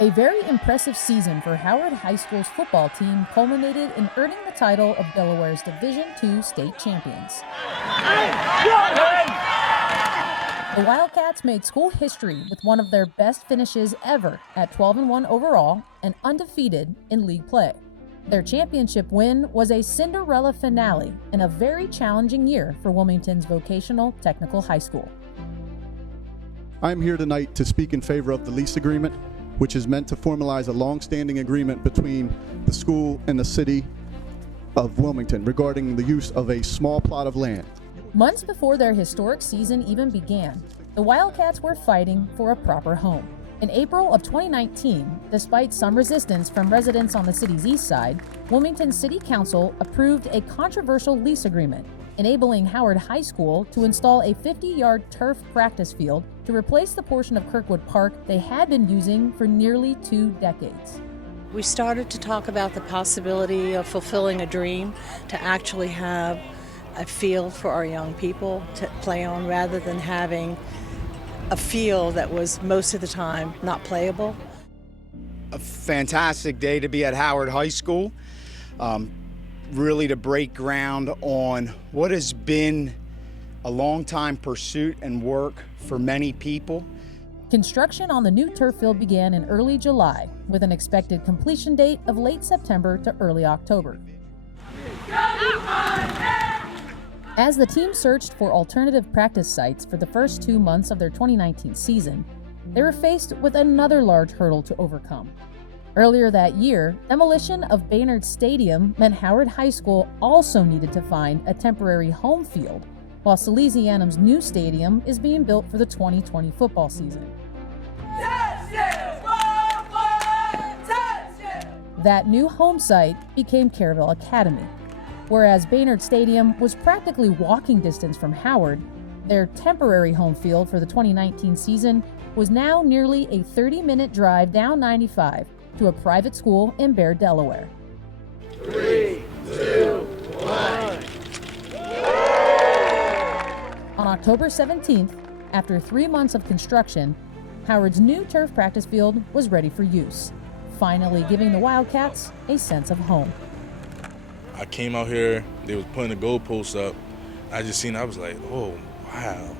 A very impressive season for Howard High School's football team culminated in earning the title of Delaware's Division II state champions. The Wildcats made school history with one of their best finishes ever at 12-1 overall and undefeated in league play. Their championship win was a Cinderella finale in a very challenging year for Wilmington's vocational technical high school. I'm here tonight to speak in favor of the lease agreement, which is meant to formalize a long-standing agreement between the school and the city of Wilmington regarding the use of a small plot of land. Months before their historic season even began, the Wildcats were fighting for a proper home. In April of 2019, despite some resistance from residents on the city's east side, Wilmington City Council approved a controversial lease agreement, enabling Howard High School to install a 50-yard turf practice field to replace the portion of Kirkwood Park they had been using for nearly 2 decades. We started to talk about the possibility of fulfilling a dream to actually have a field for our young people to play on rather than having a field that was most of the time not playable. A fantastic day to be at Howard High School. Really to break ground on what has been a long time pursuit and work for many people. Construction on the new turf field began in early July with an expected completion date of late September to early October. As the team searched for alternative practice sites for the first 2 months of their 2019 season, they were faced with another large hurdle to overcome. Earlier that year, demolition of Baynard Stadium meant Howard High School also needed to find a temporary home field, while Salesianum's new stadium is being built for the 2020 football season. That new home site became Caravelle Academy. Whereas Baynard Stadium was practically walking distance from Howard, their temporary home field for the 2019 season was now nearly a 30-minute drive down 95 to a private school in Bear, Delaware. 3, 2, 1. On October 17th, after 3 months of construction, Howard's new turf practice field was ready for use, finally giving the Wildcats a sense of home. I came out here, they was putting the goalposts up. I just seen, I was like, oh, wow.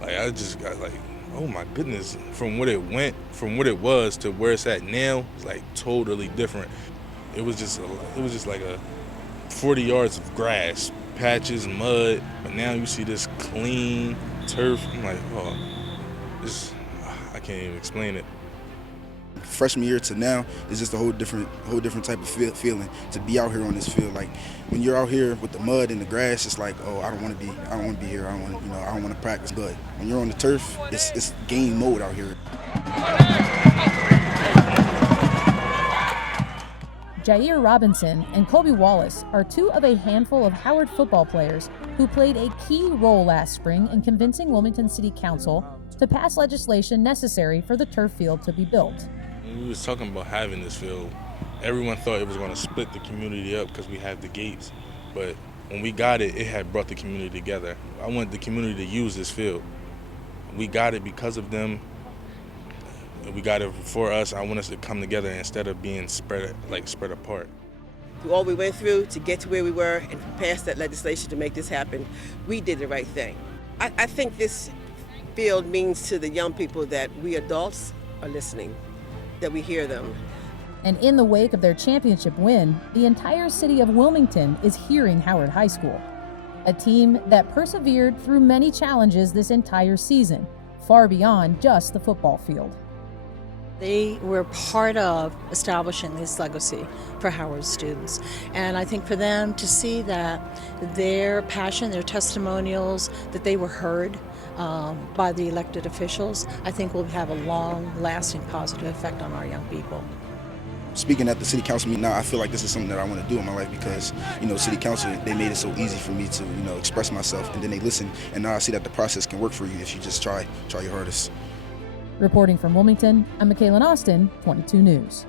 Like, I just got like, oh my goodness. From what it was to where it's at now, it's like totally different. It was just like a 40 yards of grass, patches, mud, but now you see this clean turf. I'm like, oh, I can't even explain it. Freshman year to now is just a whole different type of feeling to be out here on this field. Like when you're out here with the mud and the grass, it's like, oh, I don't want to be here. I don't want to practice. But when you're on the turf, it's game mode out here. Jair Robinson and Kobe Wallace are 2 of a handful of Howard football players who played a key role last spring in convincing Wilmington City Council to pass legislation necessary for the turf field to be built. When we was talking about having this field, everyone thought it was going to split the community up because we have the gates. But when we got it, it had brought the community together. I want the community to use this field. We got it because of them. We got it for us. I want us to come together instead of being spread apart. Through all we went through to get to where we were and pass that legislation to make this happen, we did the right thing. I think this field means to the young people that we adults are listening, that we hear them. And in the wake of their championship win, the entire city of Wilmington is hearing Howard High School, a team that persevered through many challenges this entire season, far beyond just the football field. They were part of establishing this legacy for Howard students. And I think for them to see that their passion, their testimonials, that they were heard by the elected officials, I think will have a long-lasting positive effect on our young people. Speaking at the city council meeting now, I feel like this is something that I want to do in my life because, city council, they made it so easy for me to, express myself, and then they listen, and now I see that the process can work for you if you just try your hardest. Reporting from Wilmington, I'm Mikaelyn Austin, 22 News.